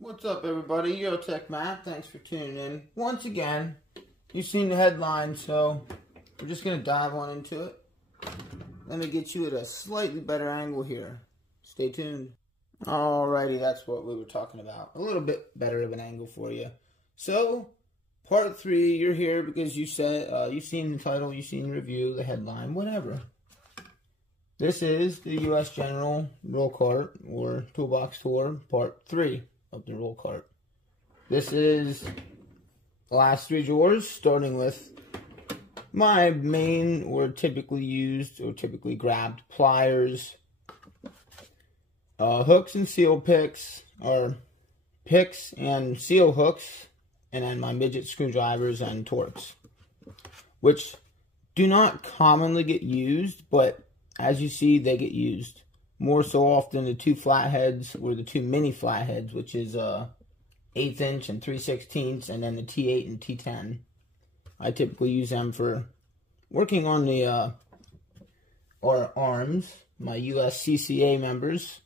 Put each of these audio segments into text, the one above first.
What's up, everybody? Eurotech Matt. Thanks for tuning in. Once again, you've seen the headline, so we're just going to dive on into it. Let me get you at a slightly better angle here. Stay tuned. Alrighty, that's what we were talking about. A little bit better of an angle for you. So, part 3, you're here because you said you've seen the title, you've seen the review, the headline, whatever. This is the U.S. General Roll Cart, or Toolbox Tour, part 3 of the roll cart. This is the last 3 drawers, starting with my main or typically used or typically grabbed pliers, hooks and seal picks, or picks and seal hooks, and then my midget screwdrivers and Torx, which do not commonly get used, but as you see, they get used. More so often the 2 flatheads, or the 2 mini flatheads, which is 1/8 inch and 3/16, and then the T8 and T10. I typically use them for working on the our arms. My USCCA members,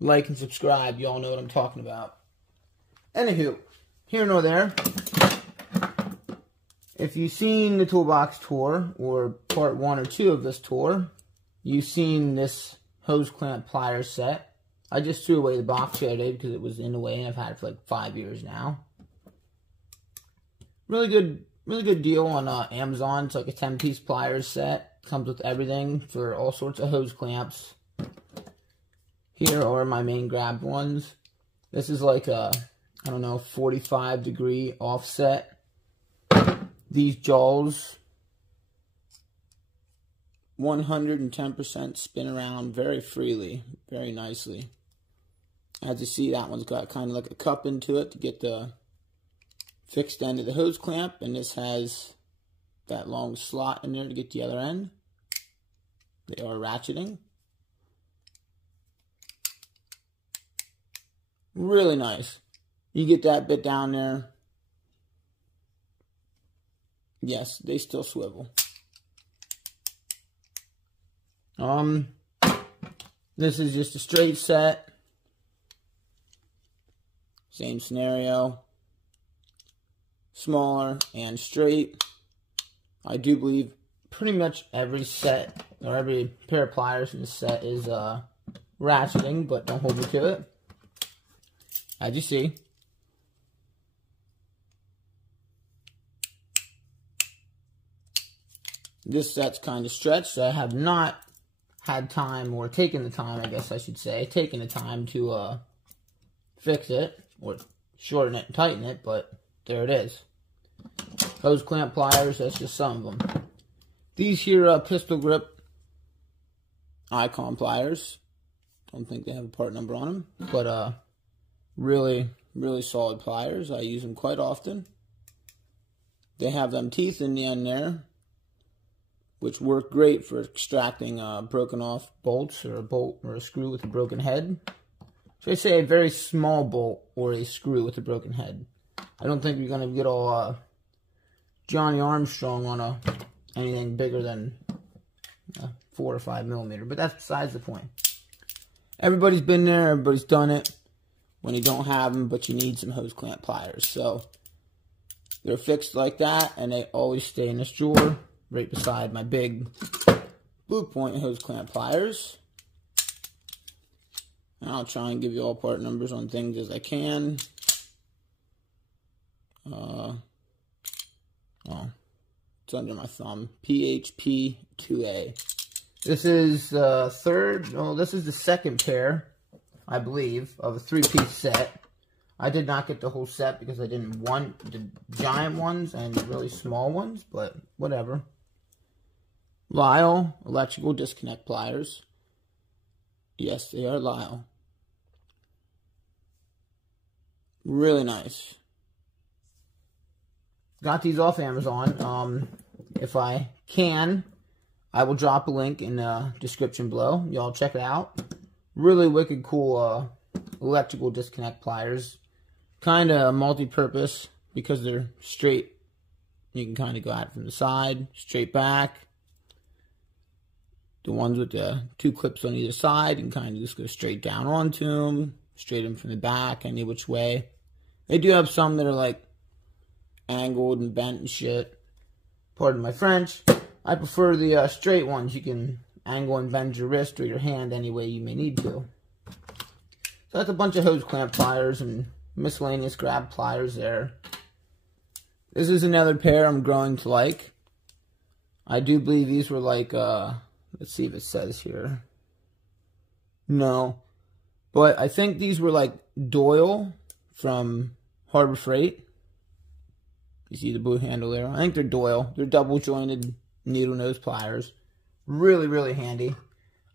like and subscribe. You all know what I'm talking about. Anywho, here nor there. If you've seen the Toolbox Tour, or part 1 or 2 of this tour, you've seen this hose clamp pliers set. I just threw away the box the other day because it was in the way, and I've had it for like 5 years now. Really good deal on Amazon. It's like a 10-piece pliers set. Comes with everything for all sorts of hose clamps. Here are my main grabbed ones. This is like a, I don't know, 45-degree offset. These jaws, 110% spin around very freely, very nicely. As you see, that one's got kind of like a cup into it to get the fixed end of the hose clamp, and this has that long slot in there to get the other end. They are ratcheting. Really nice. You get that bit down there. Yes, they still swivel. This is just a straight set. Same scenario. Smaller and straight. I do believe pretty much every set, or every pair of pliers in the set is ratcheting, but don't hold me to it. As you see. This set's kind of stretched. I have not had time, or taken the time, I guess I should say, taken the time to fix it, or shorten it and tighten it, but there it is. Hose clamp pliers, that's just some of them. These here pistol grip Icon pliers. Don't think they have a part number on them, but really solid pliers. I use them quite often. They have them teeth in the end there, which work great for extracting broken off bolts, or a bolt or a screw with a broken head. So I say a very small bolt or a screw with a broken head. I don't think you're going to get all Johnny Armstrong on anything bigger than 4 or 5 millimeter, but that's besides the point. Everybody's been there, everybody's done it when you don't have them, but you need some hose clamp pliers. So they're fixed like that, and they always stay in this drawer, right beside my big Blue Point hose clamp pliers. And I'll try and give you all part numbers on things as I can. It's under my thumb. PHP2A. This is this is the second pair, I believe, of a 3-piece set. I did not get the whole set because I didn't want the giant ones and the really small ones, but whatever. Lisle electrical disconnect pliers. Yes, they are Lisle. Really nice. Got these off Amazon. If I can, I will drop a link in the description below. Y'all check it out. Really wicked cool electrical disconnect pliers. Kind of multi-purpose because they're straight. You can kind of go at it from the side, straight back. The ones with the 2 clips on either side, you can kind of just go straight down onto them, straight in from the back, any which way. They do have some that are like angled and bent and shit. Pardon my French. I prefer the straight ones. You can angle and bend your wrist or your hand any way you may need to. So that's a bunch of hose clamp pliers and miscellaneous grab pliers there. This is another pair I'm growing to like. I do believe these were like, let's see if it says here. No. But I think these were like Doyle from Harbor Freight. You see the blue handle there? I think they're Doyle. They're double jointed needle nose pliers. Really, really handy.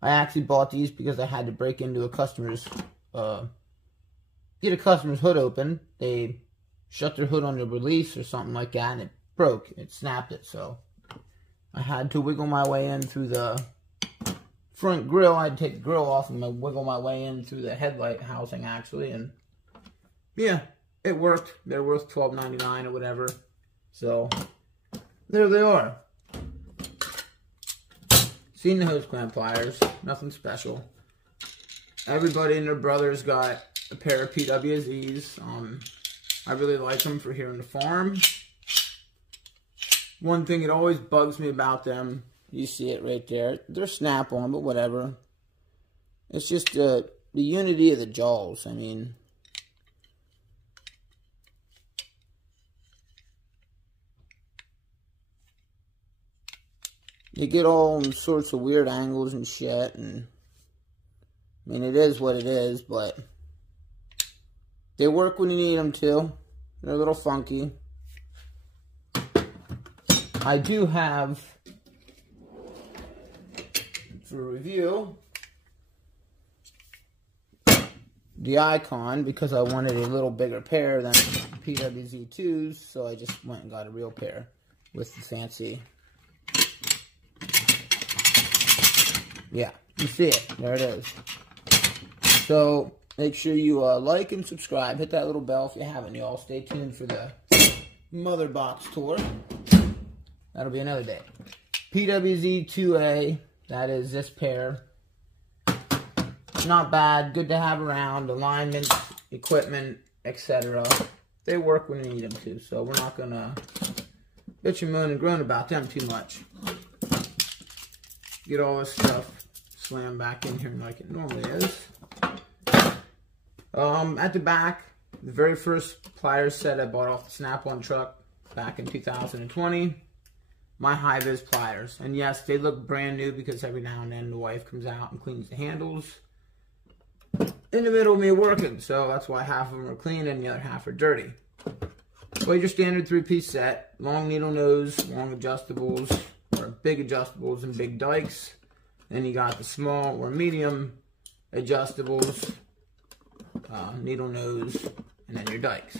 I actually bought these because I had to break into a customer's, get a customer's hood open. They shut their hood on the release or something like that, and it broke. It snapped it, so I had to wiggle my way in through the front grill. I had to take the grill off and wiggle my way in through the headlight housing, actually, and yeah, it worked. They're worth $12.99 or whatever, so there they are. Seen the hose clamp pliers, nothing special. Everybody and their brother's got a pair of PWZs. I really like them for here on the farm. One thing that always bugs me about them, you see it right there. They're snap-on, but whatever. It's just the unity of the jaws. I mean, you get all sorts of weird angles and shit, and I mean, it is what it is, but they work when you need them to. They're a little funky. I do have, for review, the Icon, because I wanted a little bigger pair than PWZ2s, so I just went and got a real pair with the fancy. Yeah, you see it. There it is. So, make sure you like and subscribe. Hit that little bell if you haven't, y'all. Stay tuned for the Mother Box tour. That'll be another day. PWZ2A, that is this pair. Not bad. Good to have around. Alignment, equipment, etc. They work when you need them to, so we're not going to bitch and moan and groan about them too much. Get all this stuff slammed back in here like it normally is. At the back, the very first pliers set I bought off the Snap-on truck back in 2020. My high-vis pliers. And yes, they look brand new because every now and then the wife comes out and cleans the handles in the middle of me working. So that's why half of them are clean and the other half are dirty. Well, your standard 3-piece set. Long needle nose, long adjustables, or big adjustables and big dikes. Then you got the small or medium adjustables, needle nose, and then your dikes.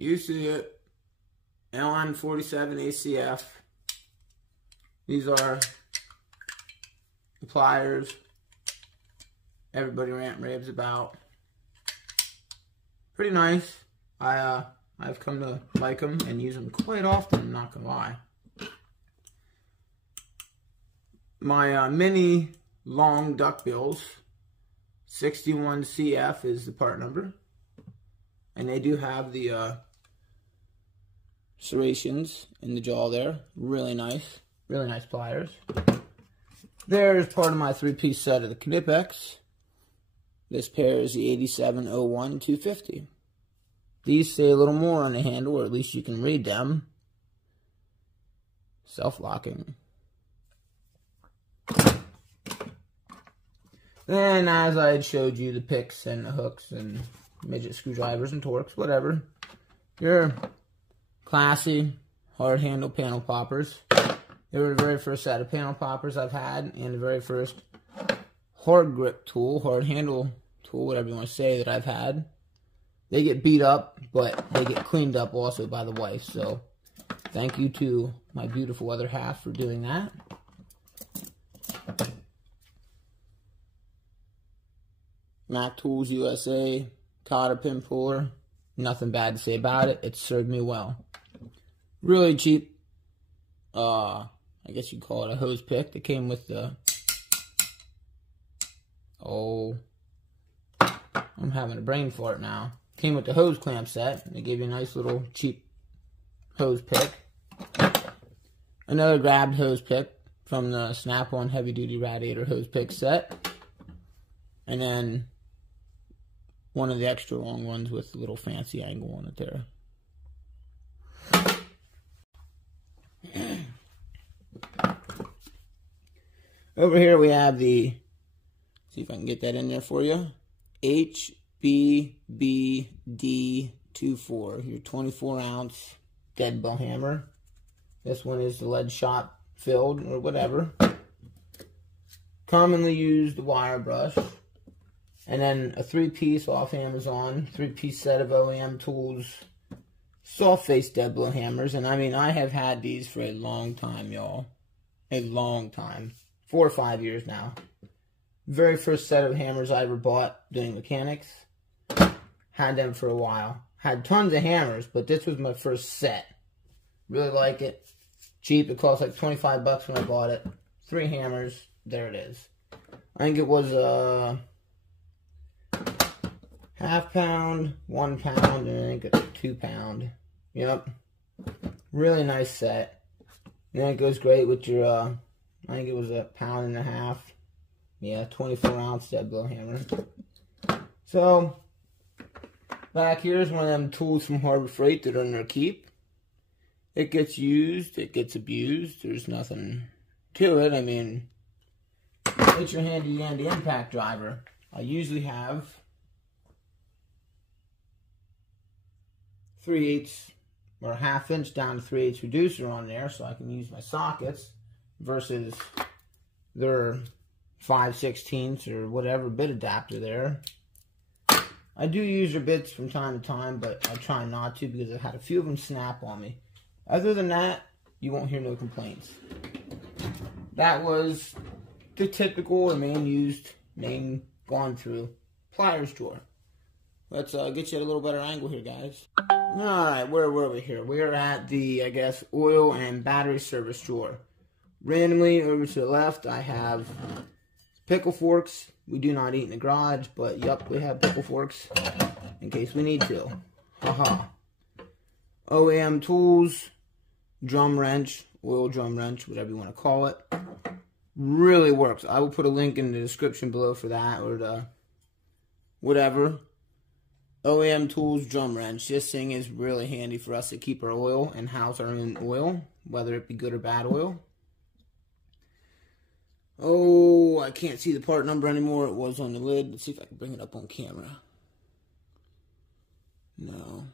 You see it, LN47 ACF. These are the pliers everybody rant raves about. Pretty nice. I've come to like them and use them quite often, I'm not gonna lie. My mini long duckbills, 61CF is the part number. And they do have the serrations in the jaw there. Really nice pliers. There's part of my 3-piece set of the Knipex. This pair is the 8701 250. These say a little more on the handle, or at least you can read them. Self-locking. Then, as I had showed you, the picks and the hooks and midget screwdrivers and Torx, whatever. Your classy, hard handle panel poppers. They were the very first set of panel poppers I've had, and the very first hard grip tool, hard handle tool, whatever you want to say, that I've had. They get beat up, but they get cleaned up also by the wife, so thank you to my beautiful other half for doing that. Mac Tools USA cotter pin puller. Nothing bad to say about it. It served me well. Really cheap. I I guess you'd call it a hose pick that came with the, I'm having a brain fart now. Came with the hose clamp set. They gave you a nice little cheap hose pick. Another grabbed hose pick from the Snap-on Heavy Duty Radiator hose pick set. And then one of the extra long ones with a little fancy angle on it there. Over here we have the, see if I can get that in there for you, HBBD24, your 24 ounce dead blow hammer. This one is the lead shot filled or whatever. Commonly used wire brush. And then a 3-piece off Amazon, 3-piece set of OEM Tools soft face dead blow hammers. And I mean, I have had these for a long time, y'all. A long time. 4 or 5 years now. Very first set of hammers I ever bought doing mechanics. Had them for a while. Had tons of hammers, but this was my first set. Really like it. Cheap. It cost like 25 bucks when I bought it. 3 hammers. There it is. I think it was a half pound, 1 pound, and I think a 2 pound. Yep. Really nice set. And it goes great with your, I think it was a 1.5 pounds. Yeah, 24 ounce dead blow hammer. So, back here's one of them tools from Harbor Freight that are in their keep. It gets used, it gets abused. There's nothing to it. I mean, it's your handy dandy impact driver. I usually have 3/8 or 1/2 inch down to 3/8 reducer on there, so I can use my sockets versus their 5/16 or whatever bit adapter there. I do use their bits from time to time, but I try not to because I've had a few of them snap on me. Other than that, you won't hear no complaints. That was the typical or main used, main gone through pliers drawer. Let's get you at a little better angle here, guys. Alright, where were we here? We're at the, I guess, oil and battery service drawer. Randomly, over to the left, I have pickle forks. We do not eat in the garage, but yup, we have pickle forks in case we need to. Haha. OEM tools, drum wrench, oil drum wrench, whatever you want to call it. Really works. I will put a link in the description below for that, or the whatever. OEM tools, drum wrench. This thing is really handy for us to keep our oil and house our own oil, whether it be good or bad oil. Oh, I can't see the part number anymore. It was on the lid. Let's see if I can bring it up on camera. No.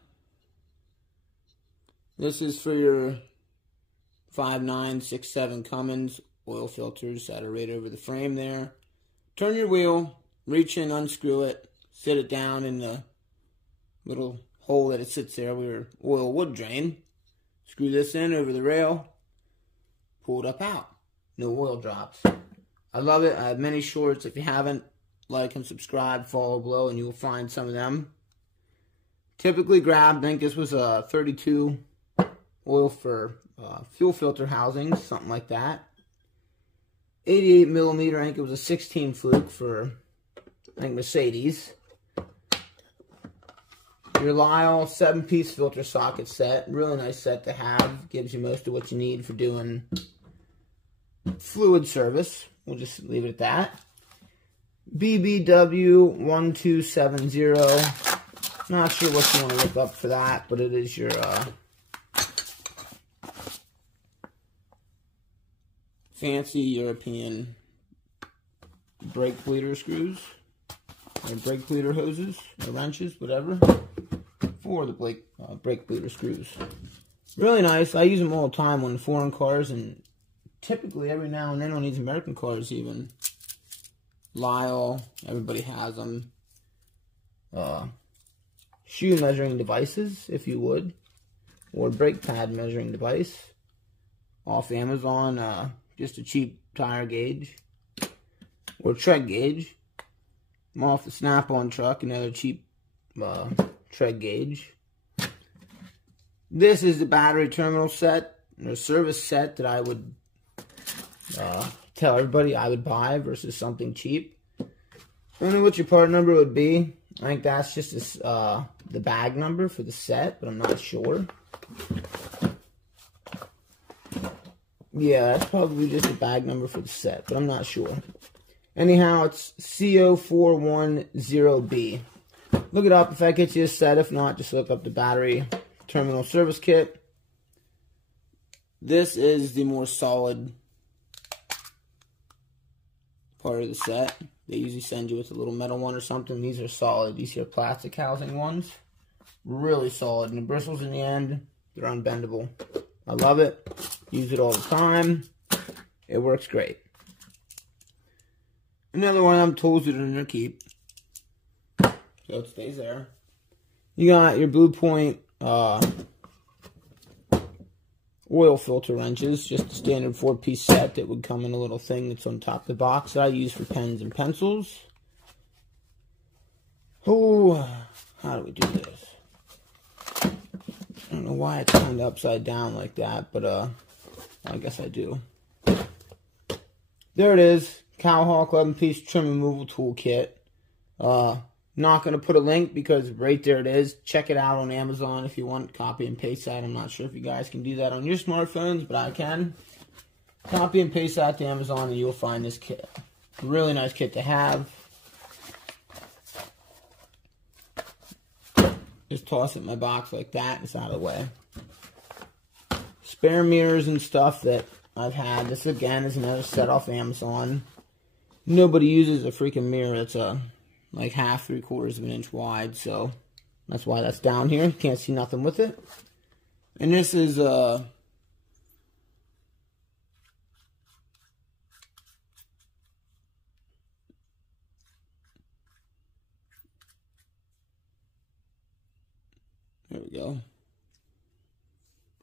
This is for your 5.9, 6.7 Cummins oil filters that are right over the frame there. Turn your wheel, reach in, unscrew it, sit it down in the little hole that it sits there where your oil would drain. Screw this in over the rail, pull it up out. No oil drops. I love it. I have many shorts. If you haven't, like and subscribe, follow below, and you will find some of them. Typically grabbed, I think this was a 32 oil for fuel filter housings, something like that. 88 millimeter, I think it was a 16 fluke for, I think, Mercedes. Your Lyle 7-piece filter socket set. Really nice set to have. Gives you most of what you need for doing fluid service. We'll just leave it at that. BBW1270. Not sure what you want to look up for that, but it is your fancy European brake bleeder screws, or brake bleeder hoses, or wrenches, whatever, for the brake bleeder screws. Really nice. I use them all the time on foreign cars, and typically every now and then on these American cars even. Lyle, everybody has them. Shoe measuring devices, if you would, or brake pad measuring device. Off Amazon, just a cheap tire gauge, or tread gauge. I'm off the Snap-on truck, another cheap tread gauge. This is the battery terminal set, or service set that I would tell everybody I would buy versus something cheap. I don't know what your part number would be. I think that's just the bag number for the set, but I'm not sure. Yeah, that's probably just the bag number for the set, but I'm not sure. Anyhow, it's CO410B. Look it up if that gets you a set. If not, just look up the battery terminal service kit. This is the more solid part of the set. They usually send you with a little metal one or something. These are solid. These are plastic housing ones. Really solid. And the bristles in the end, they're unbendable. I love it. Use it all the time. It works great. Another one of them tools that are in their keep. So it stays there. You got your Blue Point oil filter wrenches. Just a standard 4-piece set that would come in a little thing that's on top of the box that I use for pens and pencils. Oh, how do we do this? I don't know why it's kind of upside down like that, but I guess I do. There it is. Cowhawk 11-piece trim removal tool kit. Not going to put a link because right there it is. Check it out on Amazon if you want. Copy and paste that. I'm not sure if you guys can do that on your smartphones, but I can. Copy and paste that to Amazon and you'll find this kit. Really nice kit to have. Just toss it in my box like that. It's out of the way. Spare mirrors and stuff that I've had. This again is another set off Amazon. Nobody uses a freaking mirror that's like half, 3/4 of an inch wide, so that's why that's down here. You can't see nothing with it. And this is there we go.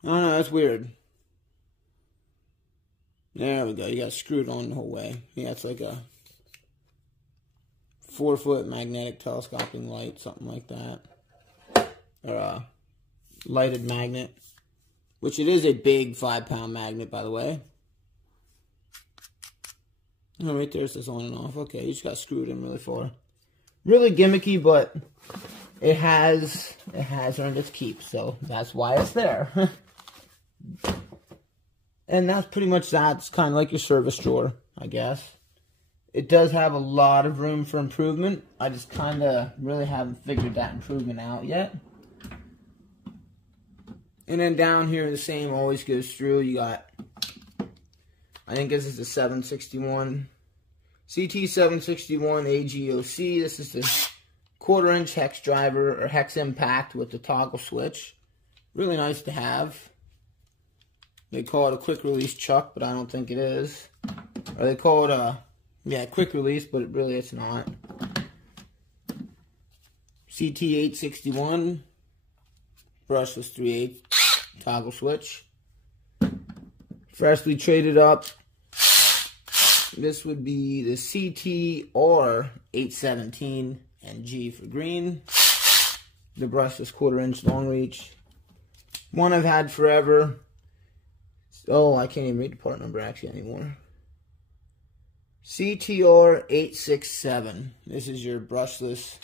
I don't know, that's weird. There we go. You got to screw it on the whole way. Yeah, it's like a 4-foot magnetic telescoping light, something like that. Or a lighted magnet. Which it is a big 5-pound magnet, by the way. Oh, right there it says on and off. Okay, you just got to screw it in really far. Really gimmicky, but it has earned its keep, so that's why it's there. And that's pretty much that. It's kind of like your service drawer, I guess. It does have a lot of room for improvement. I just kind of really haven't figured that improvement out yet. And then down here, the same always goes through. You got, I think this is the 761, CT761 AGOC. This is the 1/4 inch hex driver, or hex impact with the toggle switch. Really nice to have. They call it a quick release chuck, but I don't think it is. Or they call it a, yeah, quick release, but really it's not. CT861, brushless 3/8 toggle switch. Freshly traded up. This would be the CTR817 and G for green. The brushless 1/4 inch long reach. One I've had forever. Oh, I can't even read the part number actually anymore. CTR867. This is your brushless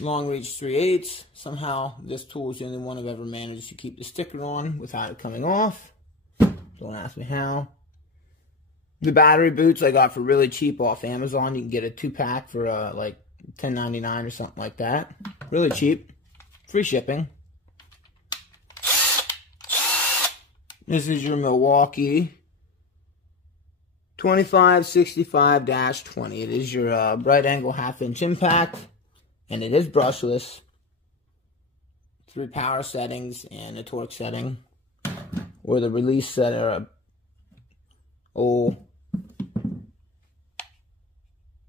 long reach 3/8. Somehow this tool is the only one I've ever managed to keep the sticker on without it coming off. Don't ask me how. The battery boots I got for really cheap off Amazon. You can get a 2-pack for like $10.99 or something like that. Really cheap. Free shipping. This is your Milwaukee 2565-20. It is your bright angle 1/2 inch impact, and it is brushless. 3 power settings and a torque setting, or the release set, or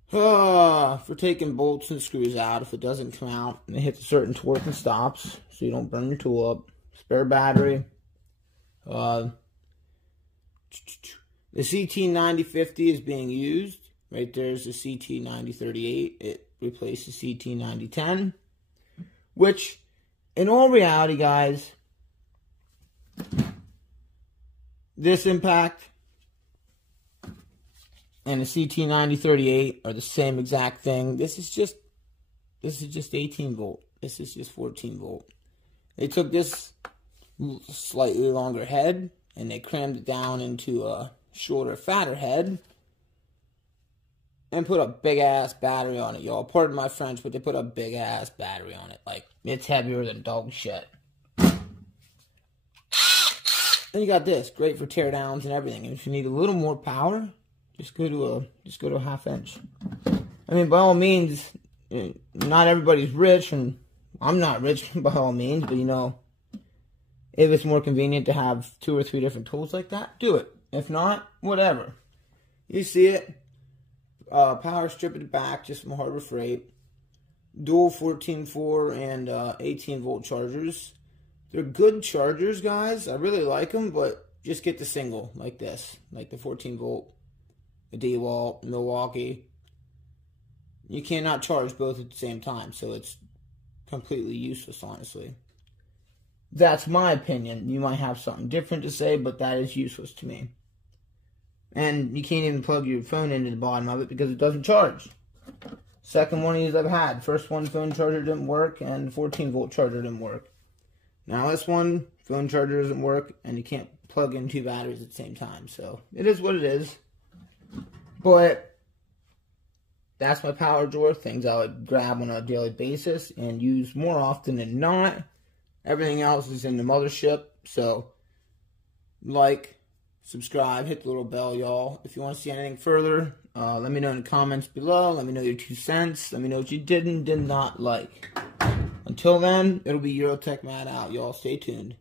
for taking bolts and screws out if it doesn't come out and it hits a certain torque and stops, so you don't burn your tool up. Spare battery. The CT9050 is being used. Right there's the CT9038. It replaces CT9010. Which, in all reality, guys, this impact and the CT9038 are the same exact thing. This is just 18 volt. This is just 14 volt. They took this slightly longer head and they crammed it down into a shorter, fatter head and put a big ass battery on it, y'all. Pardon my French, but they put a big ass battery on it. Like, it's heavier than dog shit. Then you got this, great for teardowns and everything. And if you need a little more power, just go to a half inch. I mean, by all means, not everybody's rich, and I'm not rich by all means, but you know, if it's more convenient to have 2 or 3 different tools like that, do it. If not, whatever. You see it. Power strip at the back, just from Harbor Freight. Dual 14.4 and 18 volt chargers. They're good chargers, guys. I really like them, but just get the single like this, like the 14 volt, the DeWalt, Milwaukee. You cannot charge both at the same time, so it's completely useless, honestly. That's my opinion. You might have something different to say, but that is useless to me. And you can't even plug your phone into the bottom of it because it doesn't charge. Second one of these I've had. First one, phone charger didn't work, and the 14 volt charger didn't work. Now this one, phone charger doesn't work, and you can't plug in 2 batteries at the same time. So, it is what it is. But, that's my power drawer. Things I would grab on a daily basis and use more often than not. Everything else is in the mothership. So, like, subscribe, hit the little bell, y'all. If you want to see anything further, let me know in the comments below. Let me know your 2 cents. Let me know what you did not like. Until then, it'll be Eurotech Matt out, y'all. Stay tuned.